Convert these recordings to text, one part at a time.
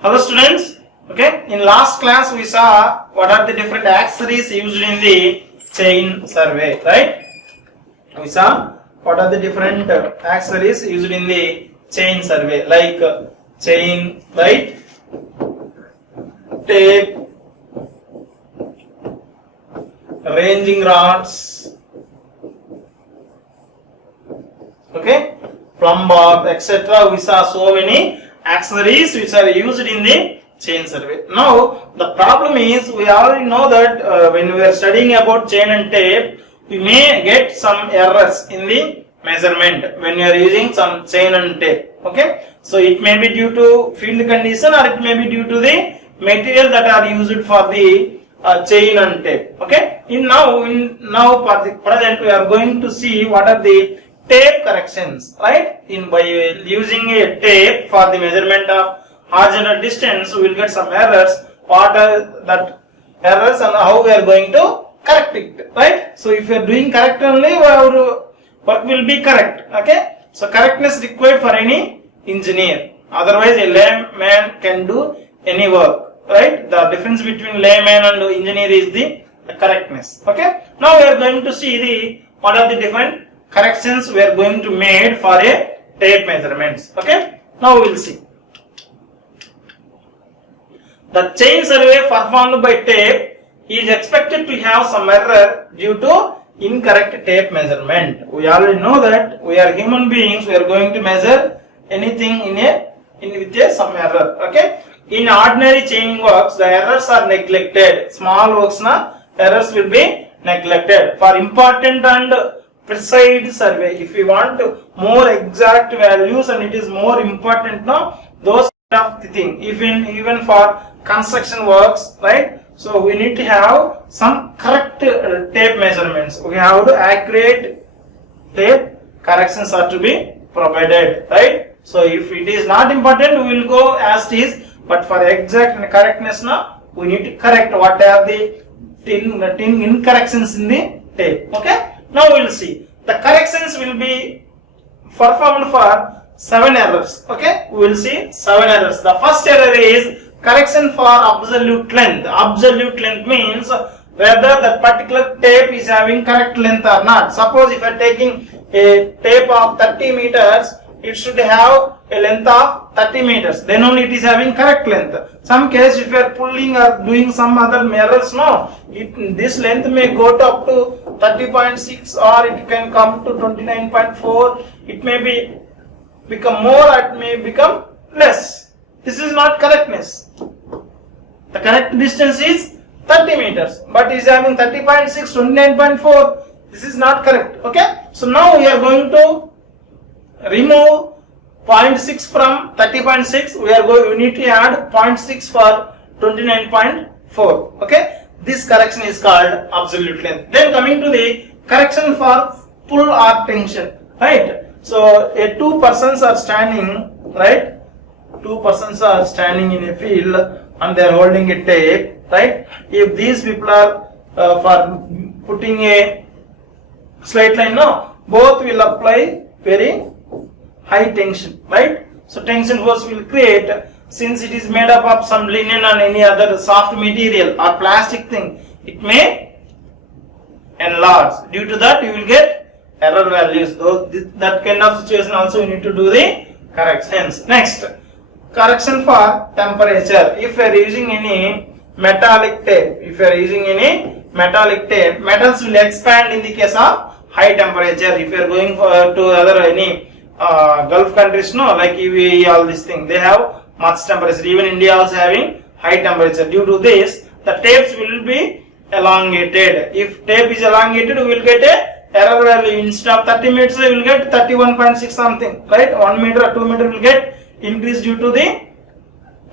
Hello students. Okay, in last class we saw what are the different accessories used in the chain survey, right? We saw what are the different accessories used in the chain survey, like chain, right? Tape, ranging rods, okay, plumb bob, etc. We saw so many accessories which are used in the chain survey. Now the problem is we already know that when we are studying about chain and tape, we may get some errors in the measurement when we are using some chain and tape. Okay, so it may be due to field condition or it may be due to the material that are used for the chain and tape. Okay, now for the present we are going to see what are the tape corrections, right? By using a tape for the measurement of horizontal distance, we will get some errors. What are that errors and how we are going to correct it, right? So if you are doing correct only, our work will be correct. Okay, so correctness required for any engineer. Otherwise, a layman can do any work, right? The difference between layman and engineer is the correctness. Okay, now we are going to see the what are the different corrections we are going to make for a tape measurements. Okay, now we will see. The chain survey performed by tape is expected to have some error due to incorrect tape measurement. We already know that we are human beings, we are going to measure anything with some error. Okay, in ordinary chaining works, the errors are neglected. Small works errors will be neglected. For important and precise survey, if we want more exact values and it is more important now, those kind of the thing, even for construction works, right? So we need to have some correct tape measurements. We have to accurate tape corrections are to be provided, right? So if it is not important, we will go as it is, but for exact and correctness now, we need to correct what are the incorrections in the tape. Okay, now we will see. The corrections will be performed for 7 errors. Okay, we will see 7 errors. The first error is correction for absolute length. Absolute length means whether the particular tape is having correct length or not. Suppose if you are taking a tape of 30 meters, it should have a length of 30 meters. Then only it is having correct length. Some case if you are pulling or doing some other errors, no, this length may go up to 30.6 or it can come to 29.4. It may become more or it may become less. This is not correctness. The correct distance is 30 meters, but it is having 30.6, 29.4. This is not correct. Okay, so now we are going to remove 0.6 from 30.6. We need to add 0.6 for 29.4. Okay, this correction is called absolute length. Then coming to the correction for pull or tension, right? So two persons are standing, right? Two persons are standing in a field and they are holding a tape, right? If these people are for putting a straight line, no, both will apply very high tension, right? So tension force will create, since it is made up of some linen and any other soft material or plastic thing, it may enlarge. Due to that, you will get error values. That kind of situation also you need to do the corrections. Next, correction for temperature. If you are using any metallic tape, metals will expand in the case of high temperature. If you are going to other any Gulf countries, no, like UAE, all these things, they have much temperature. Even India also having high temperature. Due to this, the tapes will be elongated. If tape is elongated, we will get a error value. Instead of 30 meters, we will get 31.6 something, right? 1 meter or 2 meter will get increase due to the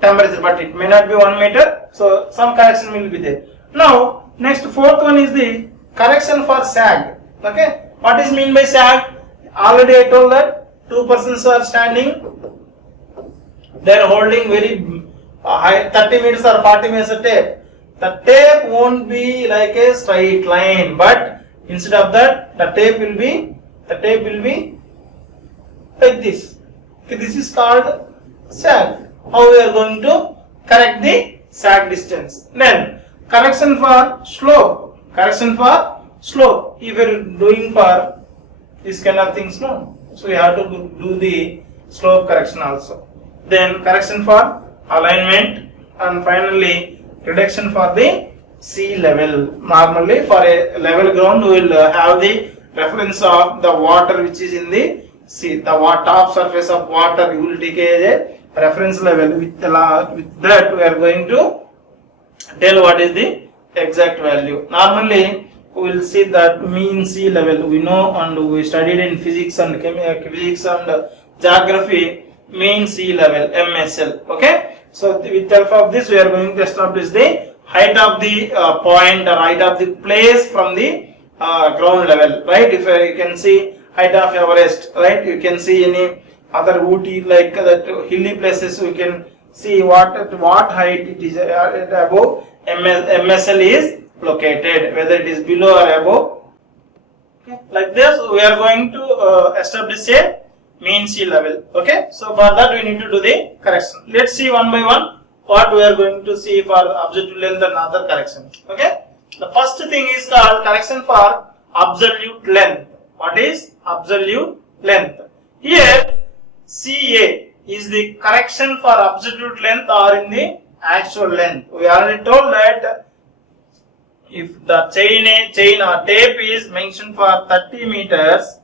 temperature, but it may not be 1 meter. So some correction will be there. Now, next fourth one is the correction for sag. Okay, what is mean by sag? Already I told that two persons are standing, they are holding very high 30 meters or 40 meters of tape. The tape won't be like a straight line, but instead of that, the tape will be like this. Okay, this is called sag. How we are going to correct the sag distance. Then correction for slope. Correction for slope. If you are doing for this kind of things, no. So you have to do the slope correction also. Then correction for alignment, and finally reduction for the sea level. Normally for a level ground we will have the reference of the water which is in the sea. The top surface of water you will take as a reference level. With that we are going to tell what is the exact value. Normally we will see that mean sea level. We know and we studied in physics and physics and geography, mean sea level, MSL. Okay. So with help of this we are going to establish the height of the point or height of the place from the ground level. Right. If you can see height of Everest. Right. You can see any other Ooty like that hilly places. We can see what height it is above MSL is located, whether it is below or above. Okay. Like this we are going to establish a mean sea level. Okay. So for that we need to do the correction. Let's see one by one what we are going to see for absolute length and other corrections. Okay. The first thing is called correction for absolute length. What is absolute length? Here CA is the correction for absolute length or in the actual length. We already told that if the chain or tape is mentioned for 30 meters,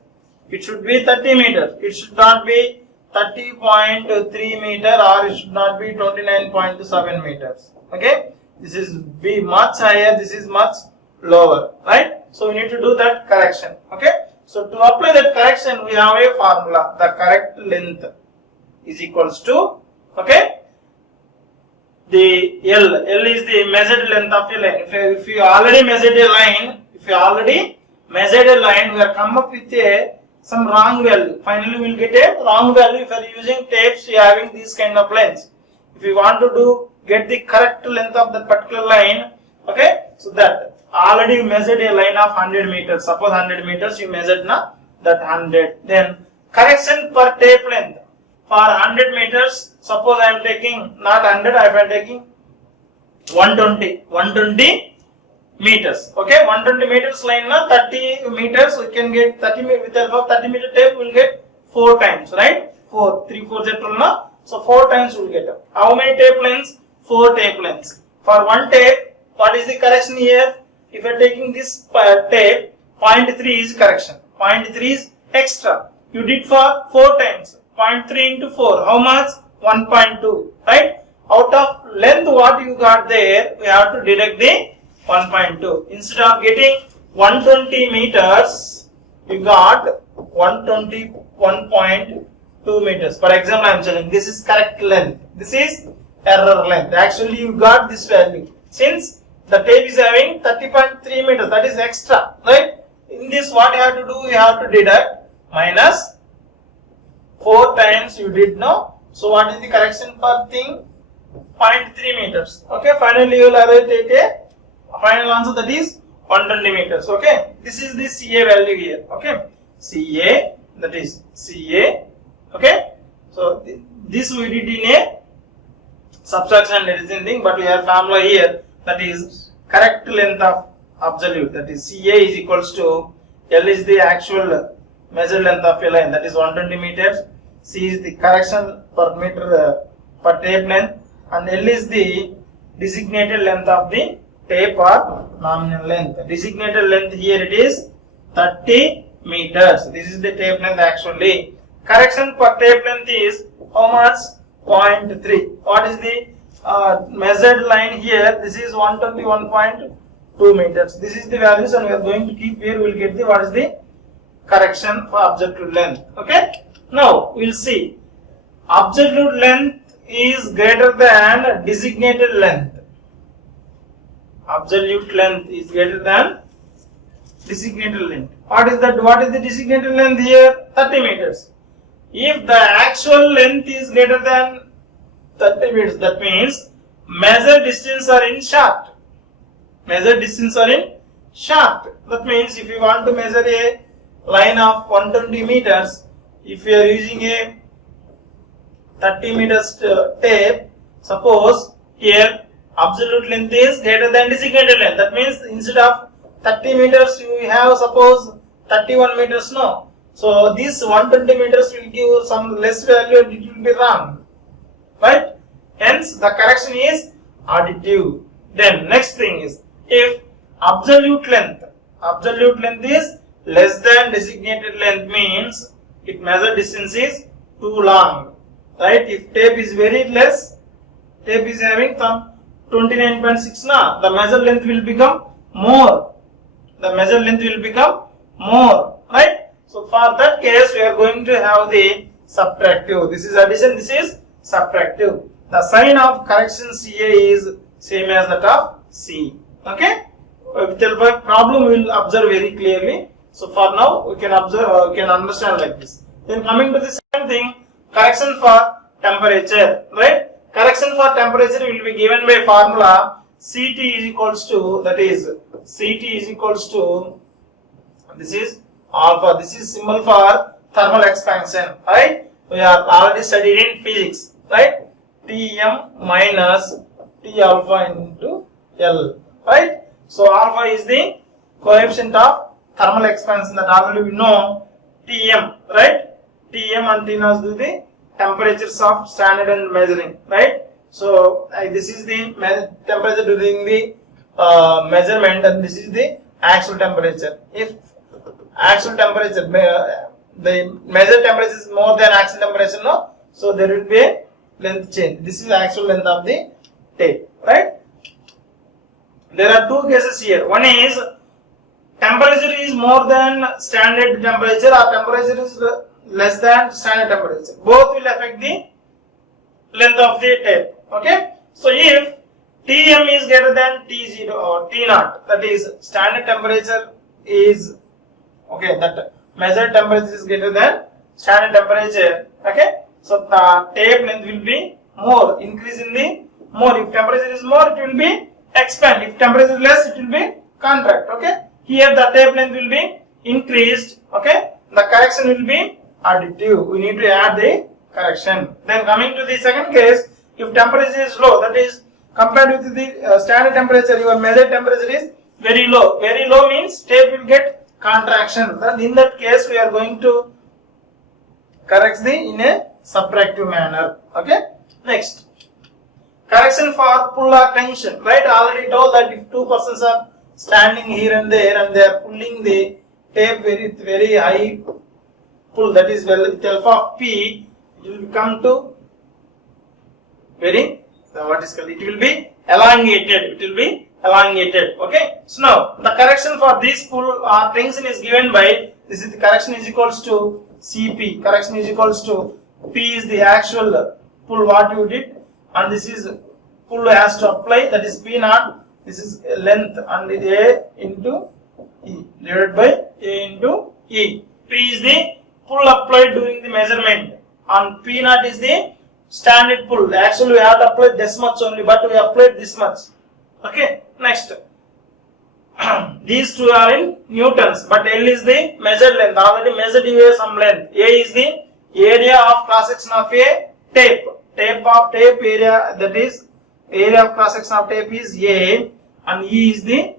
it should be 30 meters. It should not be 30.3 meter or it should not be 29.7 meters. Okay. This is be much higher. This is much lower. Right. So we need to do that correction. Okay. So to apply that correction, we have a formula. The correct length is equals to, okay, the L is the measured length of a line. If you already measured a line, we are come up with some wrong value. Finally, we will get a wrong value if you are using tapes. You are having these kind of lines. If you want to get the correct length of that particular line, okay, so that already you measured a line of 100 meters. Suppose 100 meters you measured na that 100. Then correction per tape length. For 100 meters, suppose I am taking not 100, I am taking 120 meters. Okay, 120 meters line na 30 meters we can get 30 with the help of 30 meter tape we will get 4 times, right? 4, 3, 4 Z na. So 4 times we will get. How many tape lengths? 4 tape lengths. For one tape, what is the correction here? If you are taking this tape, 0.3 is correction. 0.3 is extra. You did for 4 times. 0.3 into 4. How much? 1.2. Right? Out of length what you got there, we have to deduct the 1.2. Instead of getting 120 meters, you got 121.2 meters. For example, I am telling this is correct length. This is error length. Actually, you got this value. Since the tape is having 30.3 meters, that is extra, right? In this, what you have to do, you have to deduct minus 4 times you did now. So, what is the correction per thing? 0.3 meters. Okay, finally, you will arrive at a final answer that is 120 meters. Okay, this is the CA value here. Okay, CA, that is CA. Okay, so this we did in a subtraction and thing, but we have formula here that is correct length of absolute, that is CA is equals to L is the actual measured length of a line, that is 120 meters. C is the correction per meter per tape length, and L is the designated length of the tape or nominal length. Designated length here it is 30 meters. This is the tape length actually. Correction per tape length is how much? 0.3. What is the measured line here? This is 121.2 meters. This is the values, and we are going to keep here. We will get the what is the correction for absolute length. Okay. Now we will see absolute length is greater than designated length. Absolute length is greater than designated length. What is that? What is the designated length here? 30 meters. If the actual length is greater than 30 meters, that means measured distance are in short. Measured distance are in short. That means if you want to measure a line of 120 meters, if you are using a 30 meters tape, suppose Here absolute length is greater than designated length. That means instead of 30 meters you have suppose 31 meters. No. So this 120 meters will give some less value and it will be wrong. Right? Hence the correction is additive. Then next thing is, if absolute length is less than designated length, means it measure distance is too long. Right? If tape is very less, tape is having some 29.6 na, the measure length will become more. The measure length will become more. Right? So for that case we are going to have the subtractive. This is addition, this is subtractive. The sign of correction CA is same as that of C. Okay? With the problem we will observe very clearly. So for now we can observe, we can understand like this. Then coming to the second thing, correction for temperature. Right? Correction for temperature will be given by formula Ct is equals to, that is Ct is equals to, this is alpha. This is symbol for thermal expansion. Right? We are already studied in physics. Right? Tm minus T alpha into L. Right? So alpha is the coefficient of thermal expansion that already we know. Tm, right? Tm and T naught is the temperatures of standard and measuring, right? So this is the temperature during the measurement, and this is the actual temperature. If actual temperature, the measured temperature is more than actual temperature, no, so there will be a length change. This is the actual length of the tape, right? There are two cases here. One is temperature is more than standard temperature, or temperature is less than standard temperature. Both will affect the length of the tape. Okay. So if Tm is greater than T0 or T0, that is standard temperature is, okay, that measured temperature is greater than standard temperature. Okay. So the tape length will be more, increase in the more. If temperature is more, it will be expand. If temperature is less, it will be contract. Okay. Here the tape length will be increased. Okay. The correction will be additive. We need to add the correction. Then coming to the second case, if temperature is low, that is compared with the standard temperature, your measured temperature is very low. Very low means tape will get contraction. Then in that case, we are going to correct the in a subtractive manner. Okay. Next, correction for pull or tension. Right? I already told that if two persons are standing here and they are pulling the tape very high pull, that is with alpha of P, it will come to very what is called, it will be elongated. It will be elongated. Okay. So now the correction for this pull or tension is given by, this is the correction is equals to Cp. Correction is equals to P is the actual pull what you did, and this is pull has to apply, that is P naught. This is length, and A into E divided by A into E. P is the pull applied during the measurement, and P naught is the standard pull. Actually we have to apply this much only, but we applied this much. Okay. Next, these two are in newtons, but L is the measured length. Already measured you have some length. A is the area of cross section of a tape. Tape area, that is area of cross section of tape is A, and E is the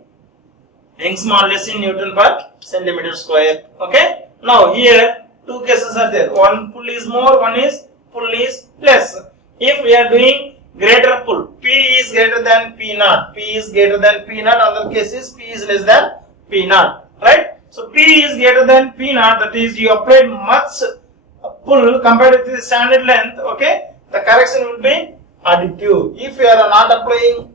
Young's modulus in Newton per centimeter square. Okay. Now here two cases are there. One pull is more, one is pull is less. If we are doing greater pull, P is greater than P naught. P is greater than P naught. Other cases P is less than P naught. Right? So P is greater than P naught. That is, you applied much pull compared to the standard length. Okay. The correction will be additive. If you are not applying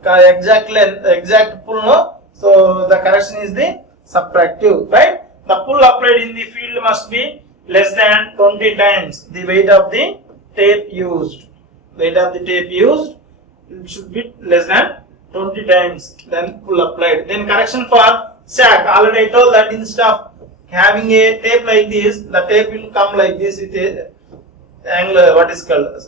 exact length, exact pull, no, so the correction is the subtractive. Right? The pull applied in the field must be less than 20 times the weight of the tape used. Weight of the tape used, it should be less than 20 times then pull applied. Then correction for sag. Already I told that instead of having a tape like this, the tape will come like this with a angular, what is called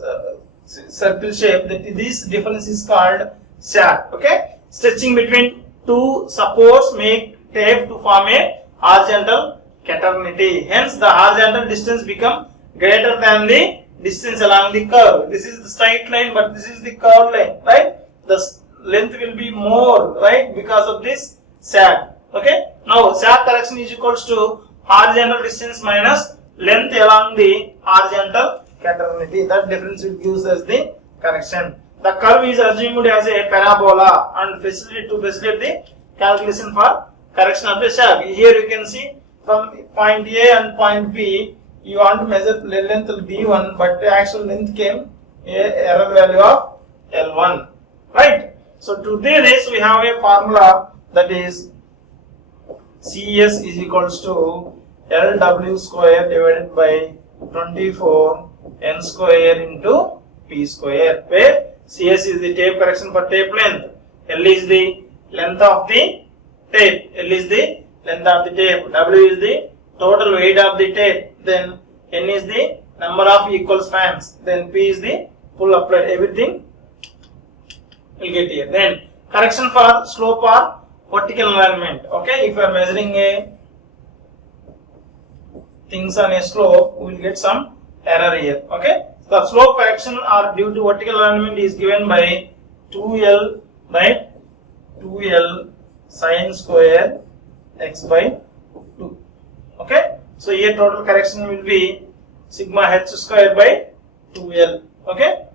circle shape. This difference is called sag. Okay. Stretching between two supports make tape to form a horizontal catenary. Hence the horizontal distance become greater than the distance along the curve. This is the straight line, but this is the curved line, right? The length will be more, right, because of this sag. Okay. Now sag correction is equals to horizontal distance minus length along the horizontal fraternity. That difference will give us the correction. The curve is assumed as a parabola and facilitate the calculation for correction of the sag. Here you can see from point A and point B, you want to measure length B1, but the actual length came error value of L1, right? So to do this, we have a formula, that is CS is equals to LW square divided by 24 N square into P square, where CS is the tape correction for tape length, L is the length of the tape, L is the length of the tape, W is the total weight of the tape, then N is the number of equal spans, then P is the pull applied. Everything will get here. Then correction for slope or vertical alignment. Okay, if you are measuring a things on a slope, we will get some error here. Okay, the slope correction or due to vertical alignment is given by 2L, right? 2L sine square x by 2. Okay, so here total correction will be sigma h square by 2L. Okay,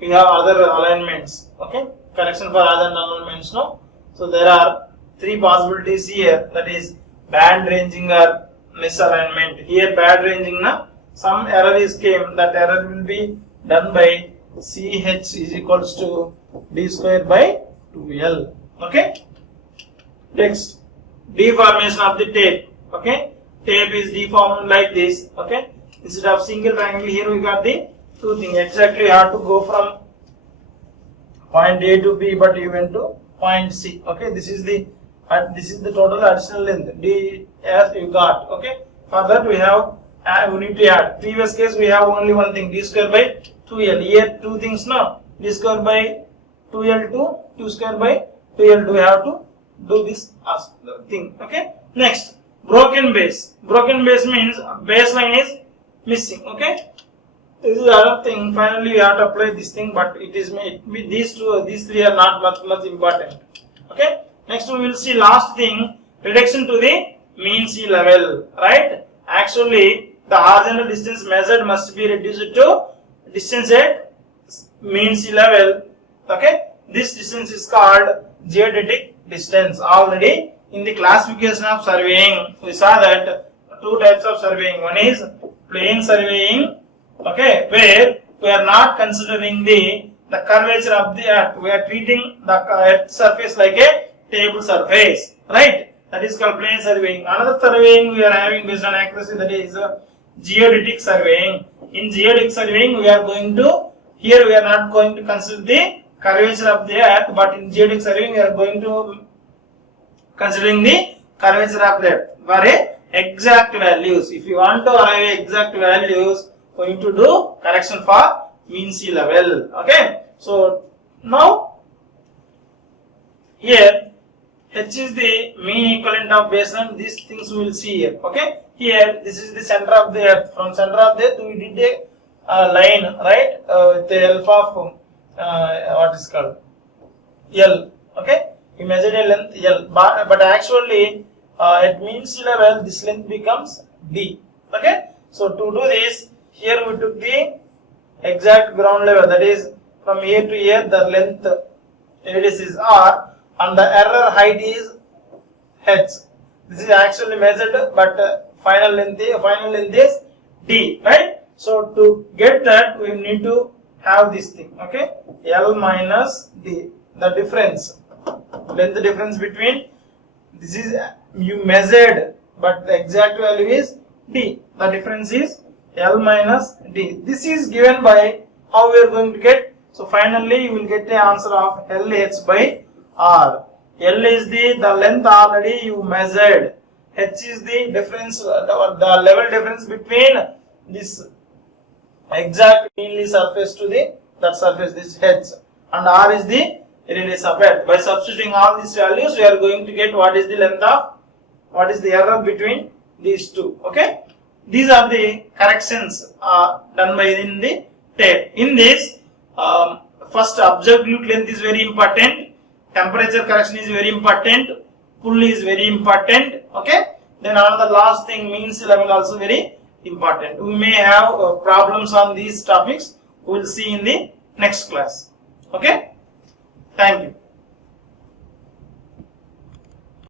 we have other alignments. Okay, correction for other alignments. No, so there are three possibilities here, that is band ranging or misalignment. Here band ranging, na some error is came, that error will be done by CH is equals to D square by 2L. Okay, next deformation of the tape. Okay, tape is deformed like this. Okay, instead of single triangle, here we got the two things. Exactly you have to go from point A to B, but you went to point C. Okay, this is the total additional length D as you got. Okay, for that we have we need to add. Previous case we have only one thing, D square by 2L. Here two things now, D square by 2L to 2 square by 2L. We have to do this thing. Okay, next broken base. Broken base means baseline is missing. Okay, this is another thing. Finally you have to apply this thing, but it is made. These three are not much important. Okay, next we will see last thing, reduction to the mean sea level. Right, actually the horizontal distance measured must be reduced to distance at mean sea level. Okay, this distance is called geodetic distance. Already in the classification of surveying, we saw that two types of surveying. One is plane surveying, okay, where we are not considering the curvature of the earth. We are treating the earth surface like a table surface, right? That is called plane surveying. Another surveying we are having based on accuracy, that is geodetic surveying. In geodetic surveying, we are going to, here we are not going to consider the curvature of the earth, but in geodetic surveying we are going to considering the curvature of the earth for a exact values. If you want to arrive exact values, going to do correction for mean sea level. Okay, so now here H is the mean equivalent of baseline. These things we will see here. Okay, here this is the center of the earth. From center of the earth we did a line, right, with the help of what is called L. Okay, we measured a length L, but actually at mean sea level this length becomes D. Okay, so to do this, here we took the exact ground level, that is from here to here the length radius is R and the error height is H. This is actually measured, but final length is D, right? So to get that we need to have this thing. Okay, L minus D, the difference, length difference between this is you measured, but the exact value is D. The difference is L minus D. This is given by how we are going to get. So finally you will get the answer of LH by R. L is the length already you measured. H is the difference, the level difference between this exact meanly surface to that surface, this H, and R is the radius of it. By substituting all these values, we are going to get what is the length of, what is the error between these two. Okay, these are the corrections done by in the tape. In this, first observed glute length is very important, temperature correction is very important, pull is very important. Okay, then another last thing, means level also very important. We may have problems on these topics. We will see in the next class. Okay, thank you.